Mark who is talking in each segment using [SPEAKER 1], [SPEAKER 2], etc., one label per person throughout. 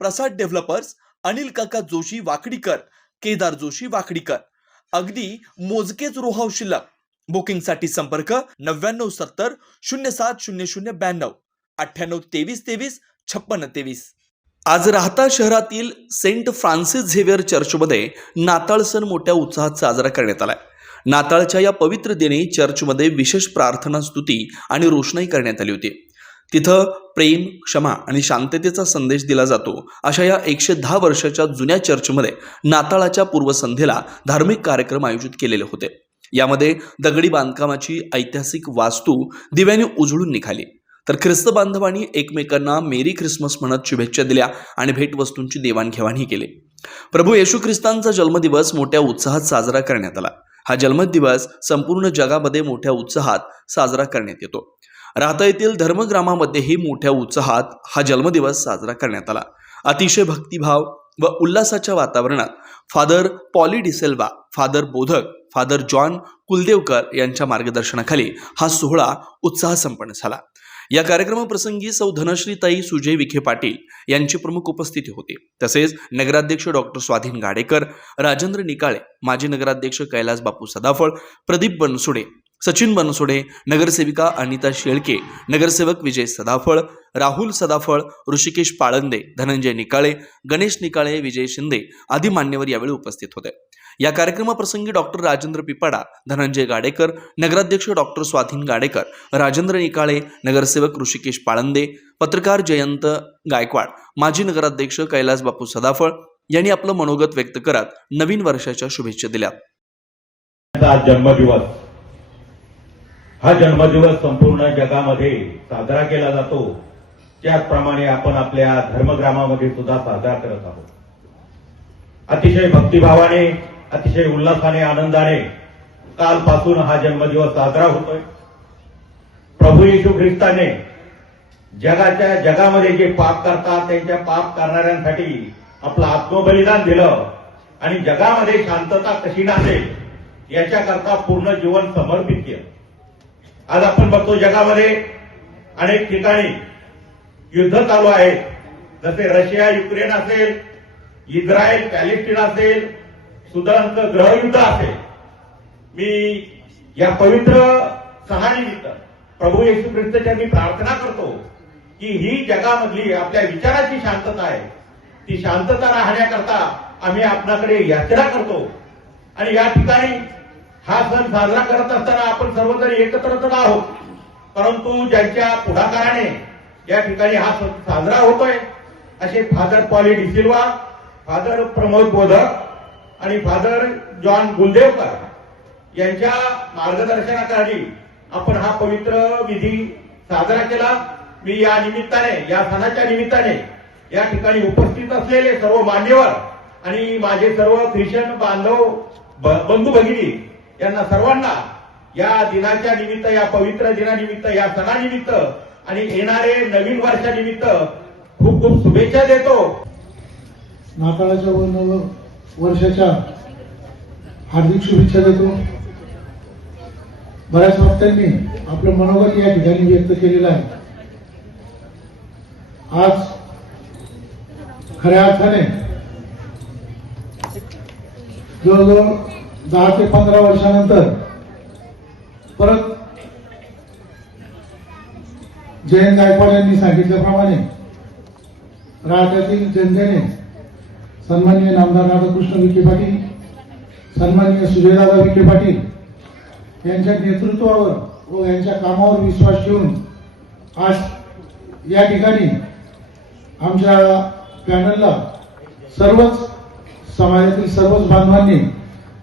[SPEAKER 1] प्रसाद developers Anil काका जोशी वाकडीकर केदार जोशी वाकडीकर. अगदी मोजकेच रोहाव शिल्लक. बुकिंगसाठी संपर्क नव्याण्णव सत्तर शून्य सात शून्य शून्य ब्याण्णव. अठ्ठ्याण्णव तेवीस तेवीस छप्पन्न तेवीस. आज राहता शहरातील सेंट फ्रान्सिस झेवियर चर्चमध्ये नाताळ सण मोठ्या उत्साहात साजरा करण्यात आलाय. नाताळच्या या पवित्र दिनी चर्चमध्ये विशेष प्रार्थना स्तुती आणि रोषणाई करण्यात आली होती. तिथं प्रेम क्षमा आणि शांततेचा संदेश दिला जातो. अशा या एकशे दहा वर्षाच्या जुन्या चर्चमध्ये नाताळाच्या पूर्वसंध्येला धार्मिक कार्यक्रम आयोजित केलेले होते. यामध्ये दगडी बांधकामाची ऐतिहासिक वास्तू दिव्याने उजळून निघाली. तर ख्रिस्त बांधवांनी एकमेकांना मेरी ख्रिसमस म्हणत शुभेच्छा दिल्या आणि भेटवस्तूंची देवाणघेवाणही केली. प्रभू येशू ख्रिस्तांचा जन्मदिवस मोठ्या उत्साहात साजरा करण्यात आला. हा जन्मदिवस संपूर्ण जगामध्ये मोठ्या उत्साहात साजरा करण्यात येतो. राहता येथील धर्मग्रामामध्येही मोठ्या उत्साहात हा जन्मदिवस साजरा करण्यात आला. अतिशय भक्तिभाव व उल्हासाच्या वातावरणात father Poly D'Silva father Bodhak father John Kuldevkar यांच्या मार्गदर्शनाखाली हा सोहळा उत्साह संपन्न झाला. या कार्यक्रमाप्रसंगी सौ धनश्रीताई सुजय विखे पाटील यांची प्रमुख उपस्थिती होती. तसेच नगराध्यक्ष डॉक्टर स्वाधीन गाडेकर राजेंद्र निकाळे माजी नगराध्यक्ष कैलास बापू सदाफळ प्रदीप बनसुडे सचिन बनसोडे नगरसेविका अनिता शेळके नगरसेवक विजय सदाफळ राहुल सदाफळ ऋषिकेश पाळंदे धनंजय निकाळे गणेश निकाळे विजय शिंदे आदी मान्यवर यावेळी उपस्थित होते. या कार्यक्रमाप्रसंगी डॉक्टर राजेंद्र पिपाडा धनंजय गाडेकर नगराध्यक्ष डॉक्टर स्वाधीन गाडेकर राजेंद्र निकाळे नगरसेवक ऋषिकेश पाळंदे पत्रकार जयंत गायकवाड माजी नगराध्यक्ष कैलास बापू सदाफळ यांनी आपलं मनोगत व्यक्त करत नवीन वर्षाच्या शुभेच्छा दिल्या.
[SPEAKER 2] जन्मदिवस. हा जन्मदिवस संपूर्ण जगामध्ये साजरा केला जातो. त्याचप्रमाणे आपण आपल्या धर्मग्रामामध्ये सुद्धा साजरा करत आहोत. अतिशय भक्तिभावाने अतिशय उल्हासाने आनंदाने कालपासून हा जन्मदिवस साजरा होतोय. प्रभू येशू ख्रिस्ताने जगाच्या जगामध्ये जे पाप करतात त्यांच्या पाप करणाऱ्यांसाठी आपलं आत्मबलिदान दिलं आणि जगामध्ये शांतता कशी नांदेल याच्याकरता पूर्ण जीवन समर्पित केलं. आज आपण बघतो जगामध्ये अनेक ठिकाणी युद्ध चालू आहे. जसे रशिया युक्रेन असेल इस्रायल पॅलेस्टीन असेल सुदानच ग्रहयुद्ध असेल. मी या पवित्र सणानिमित्त प्रभू येशू ख्रिस्तच्या मी प्रार्थना करतो की ही जगामधली आपल्या विचाराची शांतता आहे. ती शांतता राहण्याकरता आम्ही आपणाकडे याचना करतो. आणि या ठिकाणी हा सण साजरा करत असताना आपण सर्वजण एकत्र तर आहोत. परंतु ज्यांच्या पुढाकाराने या ठिकाणी हा सण साजरा होतोय असे father Poly D'Silva father Pramod Bodhak आणि फादर जॉन गुलदेवकर यांच्या मार्गदर्शनाखाली आपण हा पवित्र विधी साजरा केला. मी या निमित्ताने या सणाच्या निमित्ताने या ठिकाणी उपस्थित असलेले सर्व मान्यवर आणि माझे सर्व ख्रिश्चन बांधव बंधू भगिनी यांना सर्वांना या दिनाच्या निमित्त या पवित्र दिनानिमित्त या सणानिमित्त आणि येणारे नवीन वर्षानिमित्त खूप खूप शुभेच्छा देतो.
[SPEAKER 3] नाताळाच्या व नव वर्षाच्या हार्दिक शुभेच्छा देतो. बऱ्याच वक्त्यांनी आपलं मनोगत या ठिकाणी व्यक्त केलेलं आहे. आज खऱ्या अर्थाने जवळजवळ दहा ते पंधरा वर्षानंतर परत जयंत गायकवाड यांनी सांगितल्याप्रमाणे राज्यातील जनतेने सन्माननीय नामदार राधाकृष्ण विखे पाटील सन्माननीय सुजयदादा विखे पाटील यांच्या नेतृत्वावर व यांच्या कामावर विश्वास ठेवून आज या ठिकाणी आमच्या पॅनलला सर्वच समाजातील सर्वच बांधवांनी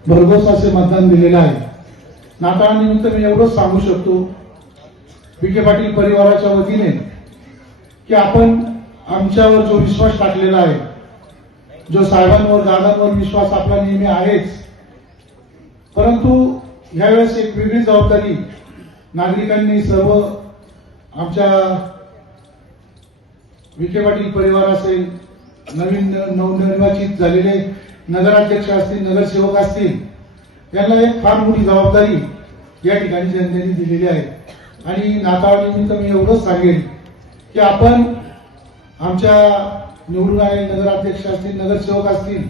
[SPEAKER 3] भरघोस असे मतदान दिलेलं आहे. नाताळानिमित्त मी एवढंच सांगू शकतो विखे पाटील परिवाराच्या वतीने की आपण आमच्यावर जो विश्वास टाकलेला आहे जो साहेबांवर दादांवर विश्वास आपला नेहमी आहेच. परंतु ह्यावेळेस एक वेगळी जबाबदारी नागरिकांनी सर्व आमच्या विखे पाटील परिवार असेल नवीन नवनिर्वाचित झालेले नगराध्यक्ष असतील नगरसेवक असतील यांना एक फार मोठी जबाबदारी या ठिकाणी जनतेने दिलेली आहे. आणि नाताळनिमित्त मी एवढंच सांगेन की आपण आमच्या निवडून आले नगराध्यक्ष असतील नगरसेवक असतील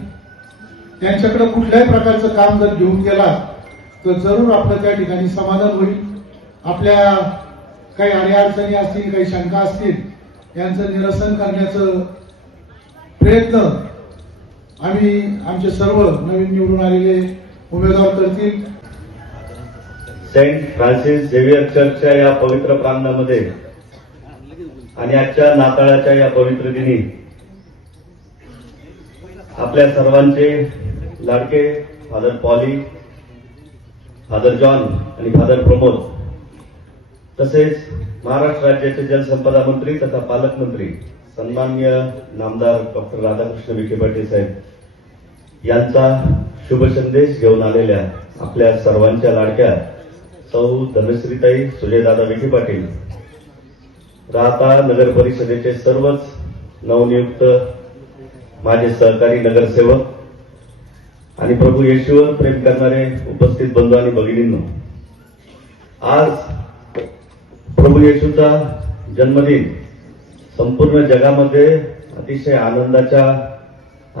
[SPEAKER 3] त्यांच्याकडे कुठल्याही प्रकारचं काम जर घेऊन गेला तर जरूर आपलं त्या ठिकाणी समाधान होईल. आपल्या काही अडीअडचणी असतील काही शंका असतील यांचं निरसन करण्याचं प्रयत्न आम्ही आमचे सर्व नवीन निवडून आलेले उमेदवार करतील.
[SPEAKER 4] सेंट फ्रान्सिस झेवियर चर्चच्या या पवित्र प्रांगणामध्ये आणि आजच्या नाताळाच्या या पवित्र दिनी आपल्या सर्वांचे लाडके फादर पॉली फादर जॉन आणि फादर प्रमोद तसेच महाराष्ट्र राज्याचे जलसंपदा मंत्री तथा पालकमंत्री सन्मान्य नामदार डॉक्टर राधाकृष्ण विखे पाटील साहेब यांचा शुभ संदेश घेऊन आलेल्या आपल्या सर्वांच्या लाडक्या सौ धनश्रीताई सुजयदादा विखे पाटील राहता नगर परिषदेचे सर्वच नवनियुक्त माझे सहकारी नगरसेवक आणि प्रभू येशूवर प्रेम करणारे उपस्थित बंधू आणि भगिनींनो आज प्रभू येशूचा जन्मदिन संपूर्ण जगामध्ये अतिशय आनंदाच्या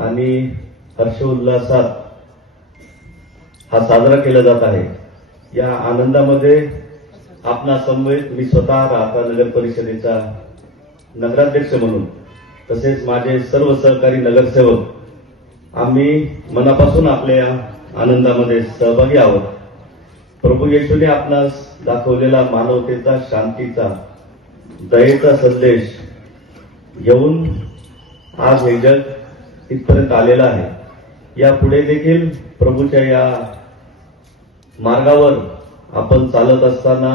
[SPEAKER 4] आणि हर्षोल्लासात हा साजरा केला जात आहे. या आनंदामध्ये आपणा समवेत मी स्वतः राहता नगर परिषदेचा नगराध्यक्ष म्हणून तसेच माझे सर्व सहकारी नगरसेवक आम्ही मनापासून आपल्या आनंदामध्ये सहभागी आहोत. प्रभू येशूने आपणास दाखवलेला मानवतेचा शांतीचा दयेचा संदेश येऊन आज हे जग इथपर्यंत आलेलं आहे. या पुढे देखील प्रभूच्या या मार्गावर आपण चालत असताना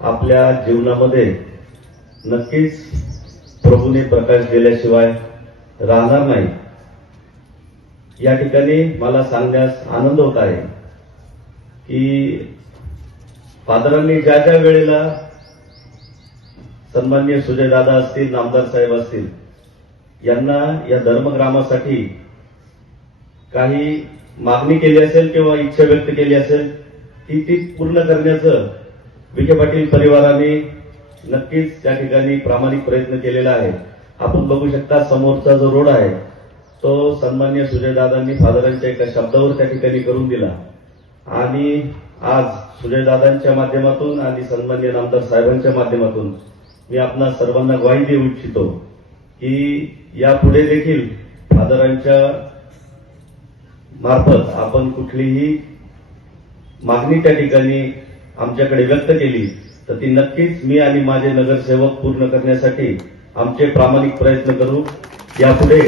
[SPEAKER 4] आपल्या जीवनामध्ये नक्कीच प्रभूने प्रकाश दिल्याशिवाय राहणार नाही. या ठिकाणी मला सांगण्यास आनंद होत आहे की फादरांनी ज्या ज्या वेळेला सन्मान्य सुजयदादा असतील नामदार साहेब असतील यांना या धर्मग्रामासाठी काही मागणी केली असेल किंवा इच्छा व्यक्त केली असेल ती ती पूर्ण करण्याचं विखे पाटील परिवाराने नक्कीच त्या ठिकाणी प्रामाणिक प्रयत्न केलेला आहे. आपण बघू शकता समोरचा जो रोड आहे तो सन्मान्य सुजयदादांनी फादरांच्या एका शब्दावर त्या ठिकाणी करून दिला. आणि आज सुजयदादांच्या माध्यमातून आणि सन्मान्य नामदार साहेबांच्या माध्यमातून मी आपणा सर्वांना ग्वाही देऊ इच्छितो की यापुढे देखील फादरांच्या मार्फत आपण कुठलीही मागणी त्या ठिकाणी आमच्याकडे व्यक्त केली तर ती नक्कीच मी आणि माझे नगरसेवक पूर्ण करण्यासाठी आमचे प्रामाणिक प्रयत्न करू. यापुढे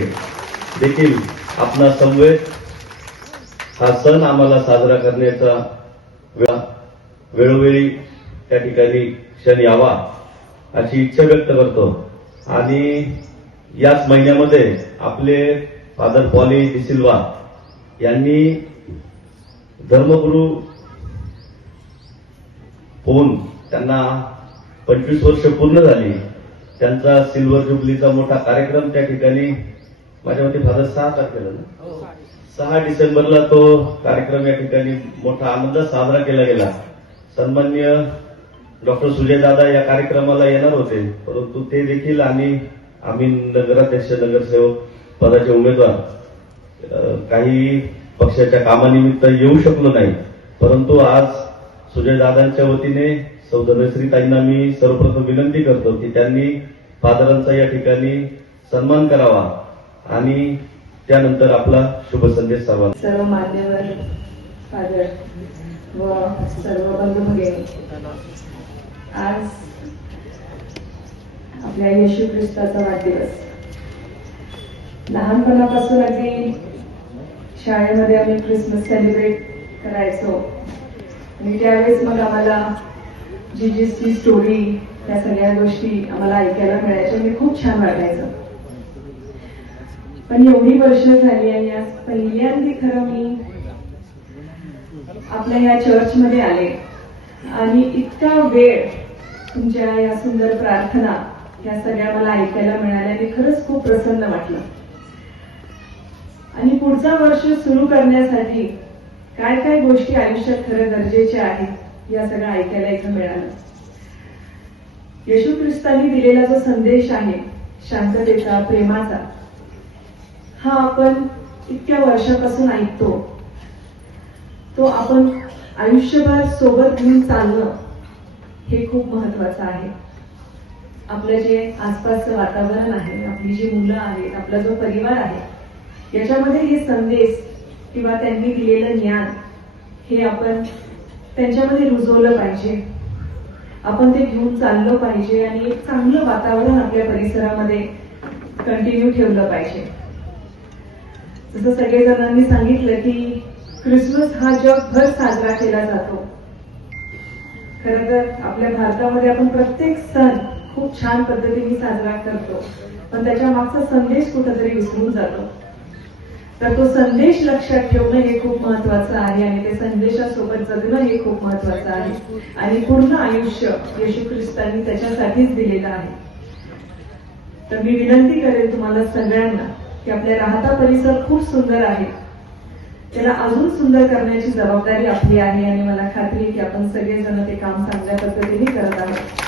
[SPEAKER 4] देखील आपला समवेत हा सण आम्हाला साजरा करण्याचा वेळोवेळी त्या ठिकाणी क्षण यावा. अशी इच्छा व्यक्त करतो. आणि याच महिन्यामध्ये आपले फादर पॉली डिसिल्वा यांनी धर्मगुरू होऊन त्यांना पंचवीस वर्ष पूर्ण झाली. त्यांचा सिल्वर जुबलीचा मोठा कार्यक्रम त्या ठिकाणी माझ्या मते फादर सहा तारखेला ना? सहा डिसेंबरला तो कार्यक्रम या ठिकाणी मोठा आनंदात साजरा केला गेला. सन्मान्य डॉक्टर सुजयदादा या कार्यक्रमाला येणार होते. परंतु ते देखील आणि आम्ही नगराध्यक्ष नगरसेवक पदाचे उमेदवार काही पक्षाच्या कामानिमित्त येऊ शकलो नाही. परंतु आज सुजयदादांच्या वतीने सौ धनश्रीताईंना मी सर्वप्रथम विनंती करतो की त्यांनी फादरांचा या ठिकाणी सन्मान करावा आणि त्यानंतर आपला शुभ संदेश सर्वांना
[SPEAKER 5] सर्व मान्यवर फादर व सर्व बंधू भगिनी आज आपल्या येशू ख्रिस्ताचा वाढदिवस. लहानपणापासून अगदी शाळेमध्ये आम्ही क्रिसमस सेलिब्रेट करायचो. आणि त्यावेळेस मग आम्हाला जीजीसची स्टोरी त्या सगळ्या गोष्टी आम्हाला ऐकायला मिळायच्या. आणि खूप छान वाटायचं. पण एवढी वर्ष झाली आणि आज पहिल्यांदा खरं मी आपल्या या चर्चमध्ये आले. आणि इतका वेळ तुमच्या या सुंदर प्रार्थना या सगळ्या मला ऐकायला मिळाल्याने खरंच खूप प्रसन्न वाटलं. आणि पुढचा वर्ष सुरू करण्यासाठी काय काय गोष्टी आयुष्यात खरं गरजेच्या आहेत या सगळं ऐकायला इथं मिळालं. येशू ख्रिस्तांनी दिलेला जो संदेश आहे शांततेचा प्रेमाचा हा आपण इतक्या वर्षापासून ऐकतो. तो आपण आयुष्यभर सोबत घेऊन चालणं हे खूप महत्वाचं आहे. आपलं जे आसपासचं वातावरण आहे आपली जी मुलं आहेत आपला जो परिवार आहे याच्यामध्ये हे संदेश किंवा त्यांनी दिलेलं ज्ञान हे आपण त्यांच्यामध्ये रुजवलं पाहिजे. आपण ते घेऊन चाललं पाहिजे आणि एक चांगलं वातावरण आपल्या परिसरामध्ये कंटिन्यू ठेवलं पाहिजे. जसं सगळेजणांनी सांगितलं की क्रिसमस हा जगभर साजरा केला जातो. खरं तर आपल्या भारतामध्ये आपण प्रत्येक सण खूप छान पद्धतीने साजरा करतो. पण त्याच्या मागचा संदेश कुठेतरी विसरून जातो. तर तो संदेश लक्षात ठेवणं हे खूप महत्वाचं आहे आणि ते संदेशासोबत जगणं हे खूप महत्वाचं आहे. आणि पूर्ण आयुष्य येशू ख्रिस्तांनी त्याच्यासाठीच दिलेलं आहे. तर मी विनंती करेन तुम्हाला सगळ्यांना की आपल्या राहता परिसर खूप सुंदर आहे. त्याला अजून सुंदर करण्याची जबाबदारी आपली आहे आणि मला खात्री की आपण सगळेजण ते काम चांगल्या पद्धतीने करत आहोत.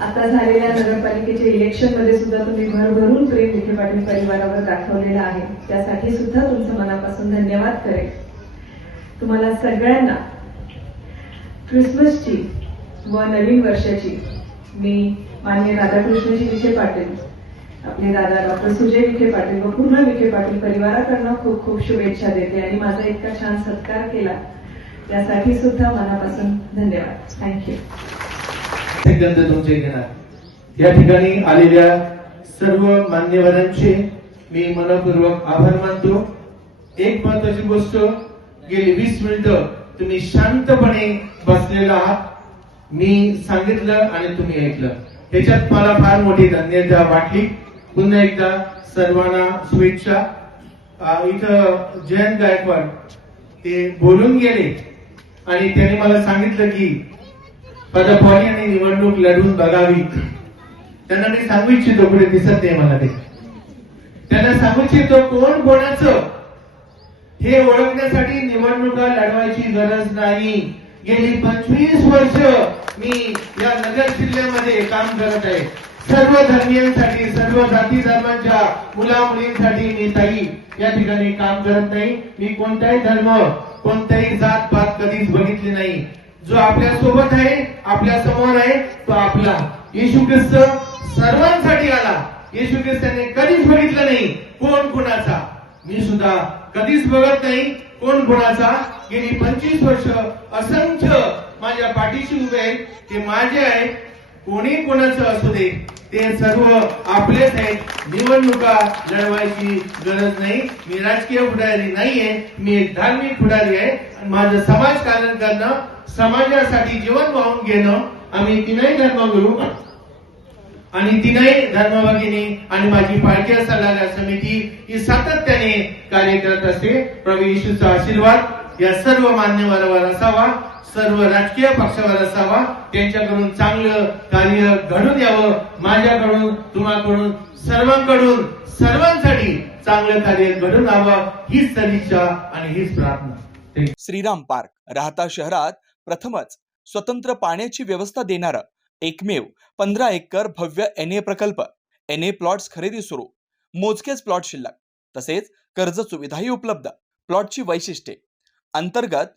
[SPEAKER 5] आता झालेल्या नगरपालिकेच्या इलेक्शनमध्ये सुद्धा तुम्ही भरभरून प्रेम विखे पाटील परिवारावर दाखवलेलं आहे. त्यासाठी सुद्धा तुमचं मनापासून धन्यवाद करेल तुम्हाला सगळ्यांना क्रिसमसची व नवीन वर्षाची मी मान्य राधाकृष्णजी विखे पाटील आपले दादा डॉक्टर सुजय विखे पाटील व पूर्ण विखे पाटील परिवाराकडनं खूप खूप शुभेच्छा देते आणि माझा इतका छान सत्कार केला. त्यासाठी सुद्धा मनापासून धन्यवाद. थँक्यू
[SPEAKER 6] सेकंद तुमचे घेणार. या ठिकाणी आलेल्या सर्व मान्यवरांचे मी मनपूर्वक आभार मानतो. एक महत्वाची गोष्ट गेली वीस मिनिटं तुम्ही शांतपणे बसलेला आहात. मी सांगितलं आणि तुम्ही ऐकलं. त्याच्यात मला फार मोठी धन्यता वाटली. पुन्हा एकदा सर्वांना शुभेच्छा. इथं जयंत गायकवाड ते बोलून गेले आणि त्याने मला सांगितलं की पदपवारी आणि निवडणूक लढून बघावी. त्यांना मी सांगू इच्छितो पुढे दिसत नाही मला ते. त्यांना सांगू इच्छितो कोण कोणाचं हे ओळखण्यासाठी निवडणुका लढवायची गरज नाही. गेली पंचवीस वर्ष मी या नगर जिल्ह्यामध्ये काम करत आहे. सर्व धर्मियांसाठी सर्व जाती धर्मांच्या मुला मुलींसाठी मी ताई या ठिकाणी काम करत नाही. मी कोणताही धर्म कोणताही जात पात कधीच बघितली नाही. जो आपल्यासोबत आहे आपल्यासमोर आहे तो आपला. येशू ख्रिस्त सर्वांसाठी आला. येशू ख्रिस्ताने कधीच बघितलं नाही. कोण कोणाचा? मी सुद्धा कधीच बघत नाही. कोण कोणाचा? गेली पंचवीस वर्ष असंख्य माझ्या पाठीशी उभे आहेत. ते माझे आहेत. कोणी कोणाचं असू दे. ते सर्व आपलेच आहेत. निवडणुका लढवायची गरज नाही. मी राजकीय पुढारी नाहीये. मी एक धार्मिक पुढारी आहे. माझं समाजकारण करणं समाजासाठी जीवन वाहून घेणं आम्ही तीनही धर्मगुरु. आणि तीनही धर्मभगिनी आणि माझी पालखी सल्लागार समिती ही सातत्याने कार्य करत असते. प्रभू येशूचा आशीर्वाद या सर्व मान्यवरावर असावा. सर्व राजकीय पक्षावर असावा त्यांच्याकडून चांगलं कार्य घडून यावं माझ्याकडून तुम्हाकडून सर्वांकडून सर्वांसाठी चांगलं कार्य घडून यावं हीच सदिच्छा आणि हीच प्रार्थना.
[SPEAKER 1] श्रीराम पार्क राहता शहरात प्रथमच स्वतंत्र पाण्याची व्यवस्था देणारं एकमेव पंधरा एकर भव्य एन ए प्रकल्प. एन ए प्लॉट्स खरेदी सुरू. मोजकेच प्लॉट शिल्लक. तसेच कर्ज सुविधाही उपलब्ध प्लॉटची वैशिष्ट्ये. अंतर्गत